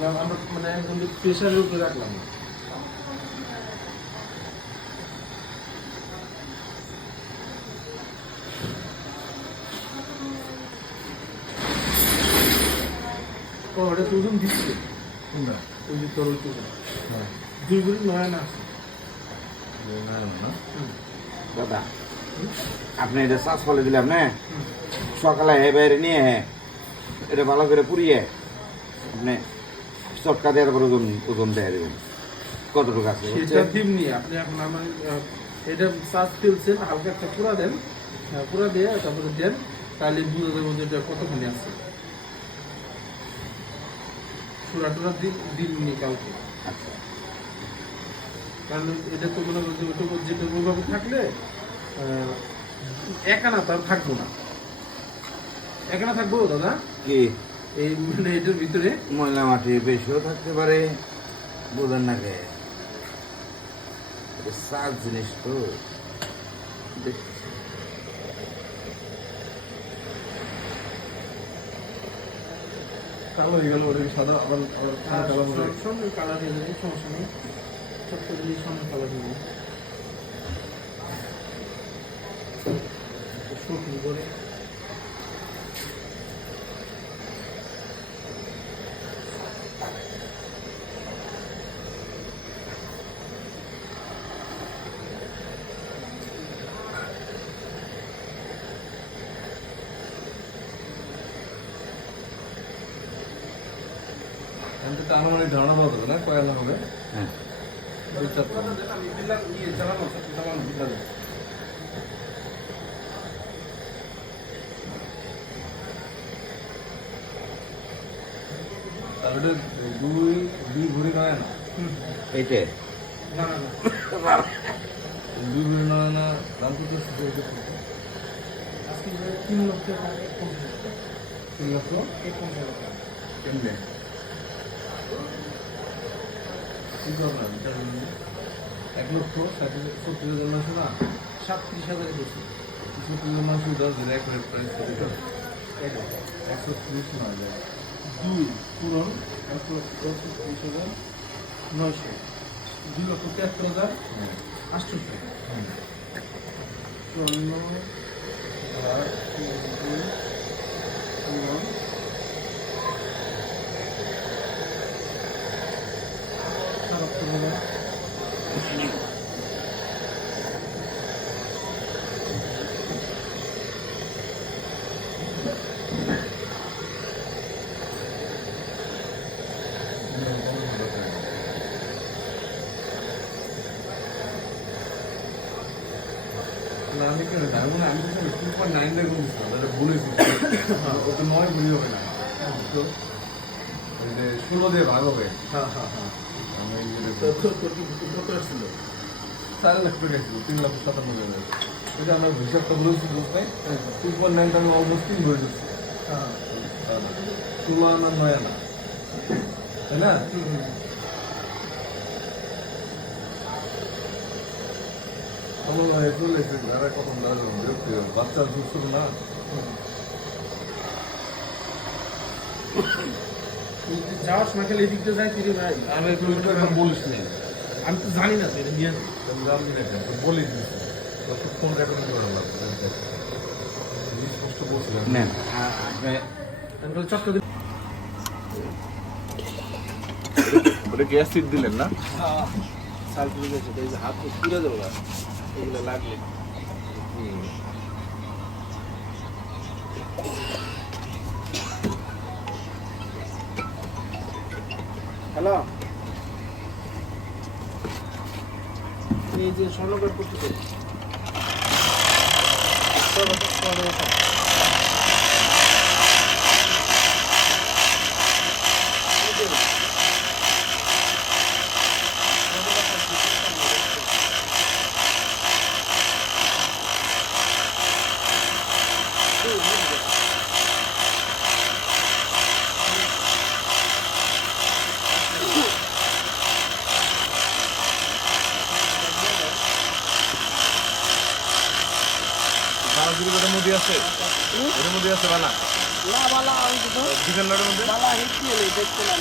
না, আমরা মানে একদম প্রেশারের উপরে রাখলাম না। ওটা তো ওজন দিচ্ছে। কোনটা ওই যে তোর ওই তো ওজন। হ্যাঁ দুই গুলি নয় না না? না দাদা আপনি এটা শ্বাস ফলে দিলাম না সকালে হে বাইরে নিয়ে হ্যাঁ এটা ভালো করে পুড়িয়ে। আপনি চটকা দেওয়ার পর ওজন ওজন দেয়া দেবেন। কতটুকু আছে? সেটা বুঝছেন? দিমনি আপনি এখন আমার এটা শ্বাস ফেলছেন হালকা একটা পুরা দেন পুরা দিয়ে তারপরে দেন তাহলে বুঝে দেবো যে এটা কতখানি আছে। পুরা টুরা দিননি কাউকে। আচ্ছা। কারণ এটা তো মনে করছে ওইটুকু যেটা ওইভাবে থাকলে আহ, একানা তার থাকব না। একানা থাকব দাদা? কি? এই মানে এটার ভিতরে ময়লা মাটি বেশিও থাকতে পারে বোঝেন না কে? সাত জিনিস তো। কালো হয়ে গেল সাদা? আবার আবার সব- সব কালার হয়ে যাবে সমস্যা নেই। জিনিস সঙ্গে কালার হয়ে যাবে। শুকনো করে। আনুমানিক ধারণা দেওয়া যাবে না কয় আনা হবে। হ্যাঁ। তাহলে দুই দুই ভরি নয় না এইটে? না না না। দুই ভরি নয় না দাম কত তিন লক্ষ তিন লক্ষ? এক কম টাকা। কেমনে কি করলাম এক লক্ষ সত্তর হাজার মাসে না সাতত্রিশ হাজার বেশি সত্তর হাজার মাসে দশ হাজার এক প্রাইস একশো ত্রিশ যায় দুই পূরণ এক লক্ষ ত্রিশ হাজার নয়শো দুই লক্ষ তিয়াত্তর হাজার আটষট্টি চুয়ান্ন আট তিন দুই পূরণ সাতাত্তর হাজার না আমি কেন আমি মনে হয় আমি তো টু পয়েন্ট নাইন দেখে বুঝতাম এটা বলেছি ওটা নয় ভুলি হবে না তো ওই যে ষোলো দিয়ে ভাগ হবে হ্যাঁ হ্যাঁ হ্যাঁ তো চার লাখ টাকা ছিল তিন লাখ সাতান্ন হাজার এটা আমার হিসাবটা বলেছি বুঝতে টু পয়েন্ট নাইনটা আমি অলমোস্ট তিন ভরে দিচ্ছি ষোলো আনা নয় আনা তাই না। আমার চলে এসেছে কত বিরক্তি হবে। বাচ্চা সুস্থ না যাওয়ার সময় খালি এদিক দিয়ে যাই ফিরে ভাই আমি বলিস নি আমি তো জানি না তো এটা নিয়ে জানি না তুই বলিস নি ফোন রেকর্ডিং করে না স্পষ্ট বলছিলাম চটকা দিই ওটা গ্যাস সিট দিলেন না সাল ফিরে গেছে এই যে হাত যাব গা। এগুলো লাগলে এই যে স্বর্ণকার করতেছে আছে? এর মধ্যে আছে বালা? না বালা দিবেন না ওটার মধ্যে? বালা হিট দিয়ে দেখতে না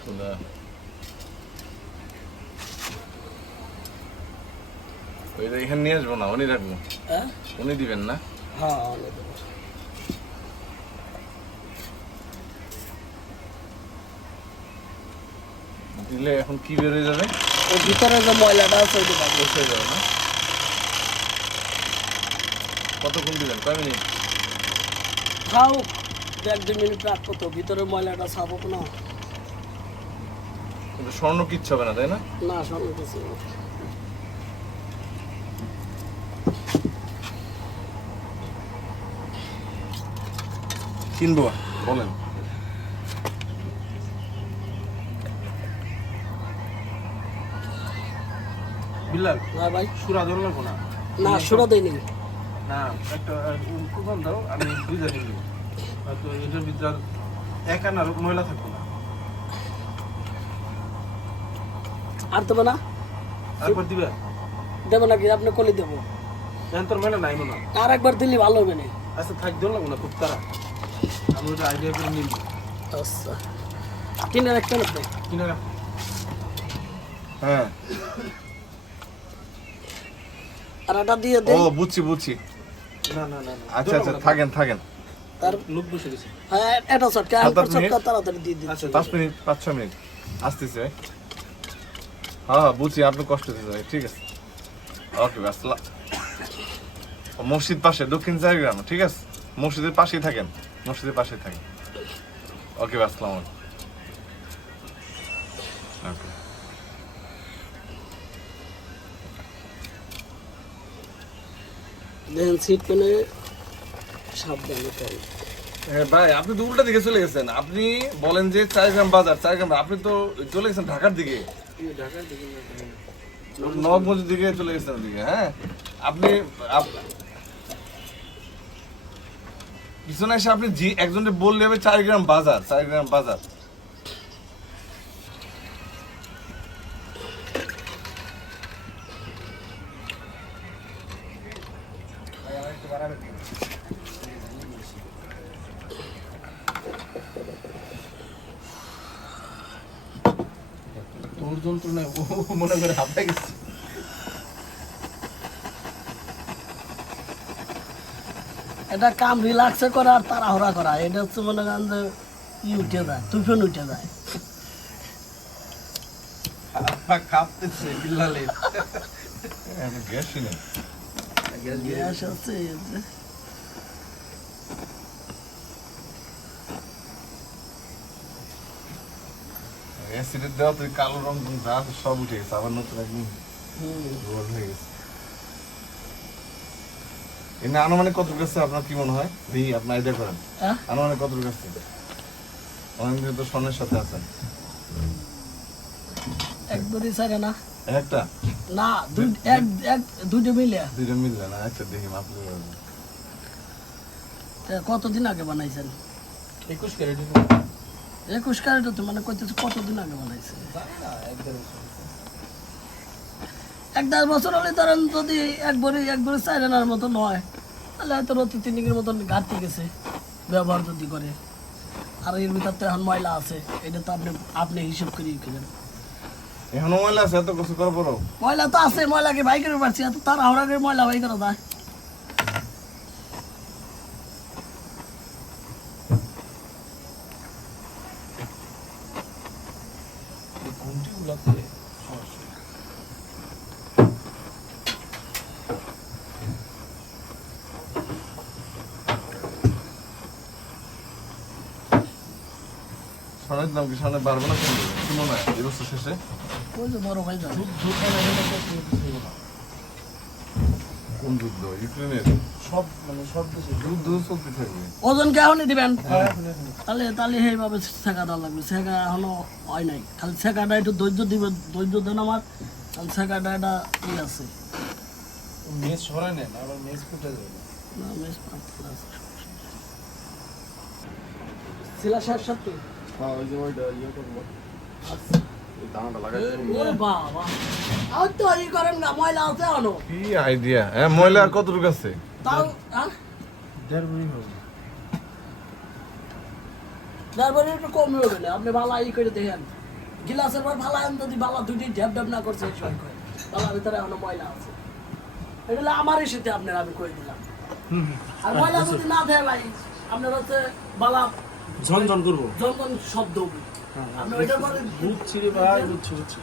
খোদা ওই যে এখানে নিয়ে আসব না উনি রাখব হ্যাঁ উনি দিবেন না হ্যাঁ অনেক দেবো। দিলে এখন কি বেরোয় যাবে? ওই ভিতরে যে ময়লাটা আছে ওইটা শেষ হয়ে যাবে না? কতক্ষণ দিবেন? কয় মিনিট? খাও এক দুই মিনিট রাখব তো ভিতরে ময়লাটা সাবো না। কিন্তু স্বর্ণ কিচ্ছু হবে না তাই না? না কিছু না। কিনবো? বলেন। বিল্লাল না ভাই। সুরা ধরে না? না সুরা দেয়নি। না একটা কুপন দাও আমি বুঝে নিব। তো এটার ভিতরে এক আনার ময়লা থাকব না। আর দেবো না? তারপর দিবে? দেবো নাকি? আপনি কলি দেবো। তোর ময়লা নাই মনে হয়। আর একবার দিলে ভালো হবে না। আচ্ছা থাক না খুব তারা আমি ওটা আইডিয়া করে নিব। আচ্ছা। কিনে রাখতে হবে। কিনা রাখ। হ্যাঁ। আর এটা দিয়ে ও বুঝছি বুঝছি। না না না আচ্ছা আচ্ছা থাকেন থাকেন। তার লোক বসে গেছে। হ্যাঁ এটা চটকা? চটকা তাড়াতাড়ি দিয়ে দিন আচ্ছা পাঁচ মিনিট পাঁচ ছ মিনিট। আসতেছে হ্যাঁ হ্যাঁ বুঝছি আপনি কষ্ট দিতে ভাই ঠিক আছে। ওকে আসসালাম। মসজিদ পাশে দক্ষিণ চারিগ্রাম ঠিক আছে? মসজিদের পাশেই থাকেন মসজিদের পাশেই থাকেন। ওকে আসসালাম ওকে। দেখেন সিট পেনে সাবধানে তাই হ্যাঁ ভাই আপনি তো উল্টা দিকে চলে গেছেন। আপনি বলেন যে চারিগ্রাম বাজার চারিগ্রাম আপনি তো চলে গেছেন ঢাকার দিকে। ঢাকার দিকে দিকে চলে গেছেন ওদিকে হ্যাঁ? আপনি আপ- পিছনে এসে আপনি জি একজনকে বললে হবে চারিগ্রাম বাজার চারিগ্রাম বাজার। তোর যন্ত্রণায় ও মনে করে হাঁপায় গেছে। এটা কাম রিল্যাক্সে করা আর তাড়াহুড়া করা। এটা হচ্ছে মনে করেন যে ই উঠে যায় তুফান উঠে যায়। কাঁপতেছে বিল্লালে। গ্যাসই নেই গ্যাস আছে। অ্যাসিডের দেওয়া তো কালো রং যা সব উঠে গেছে আবার নতুন একদম রোল হয়ে গেছে এমনি আনুমানিক কত গেছে আপনার কি মনে হয় দি আপনার আইডিয়া করেন? আনুমানিক কত গেছে অনেকদিন তো স্বর্ণের সাথে আছেন এক সাইডে না একটা না দুই এক এক দুটো মিলে। দুইটা মিললে না আচ্ছা দেখি মাপ কতদিন আগে বানাইছেন? একুশ ক্যারেট একুশ ক্যারেটে তো মানে কইতেছে কতদিন আগে বানাইছে এক দেড় বছর হলে ধরেন যদি একবারে একবারে চার আনার মতো নয় তাহলে হয়তো রতি তিনিকের মতন ঘাটতি গেছে ব্যবহার যদি করে। আর এর ভিতর তো এখন ময়লা আছে এটা তো আপনি আপনি হিসাব করেই কিনেন। এখনও ময়লা আছে, এত কিছু পরও? ময়লা তো আছে ময়লাকে বাইকের পারছি এত তার হাওড়া করে ময়লা বাইকের করা যায় ঘুমটিগুলোতে সমস্যা সামনের দাম কি সামনে বাড়বে না শুনো না এই বছর শেষে। ওই যে বড় ভাই যাবে কোন যুদ্ধ? ইউক্রেনের? সব মানে সব দেশে যুদ্ধ চলতে থাকবে। ওজন কে এখনই দিবেন? হ্যাঁ, এখন এখন তাহলে তাহলে সেইভাবে শেখা দেওয়া লাগবে। শেখা এখনও হয় নাই। খালি শেখাটা একটু ধৈর্য দিবে ধৈর্য দেন আমার। তাহলে শেখাটা এটা ই আছে। মেজ সরাই নেন আবার মেজ ফুটে যাবে। না পাতলা আছে। শিলা শেষ সত্যি হ্যাঁ ওই যে ওইটা ইয়ে করব ময়লা আর কতটুকু আছে? তারপরে একটু কমে আপনি ভালো ই করে দেখেন। গিলাসের পর ভালো আন যদি ভালো দুটি ঢ্যাপ ঢ্যাপ না করছে করে। ভিতরে এখনও ময়লা আছে। এটা হলো আমার সাথে আপনার আমি কই দিলাম। আর ময়লা যদি না দেয় ভাই আপনার হচ্ছে বালা ঝনঝন করব। যখন শব্দ। আমরা ওইটার পরে দুধ ছিঁড়ে ভাই ভূত ছিঁড়েছি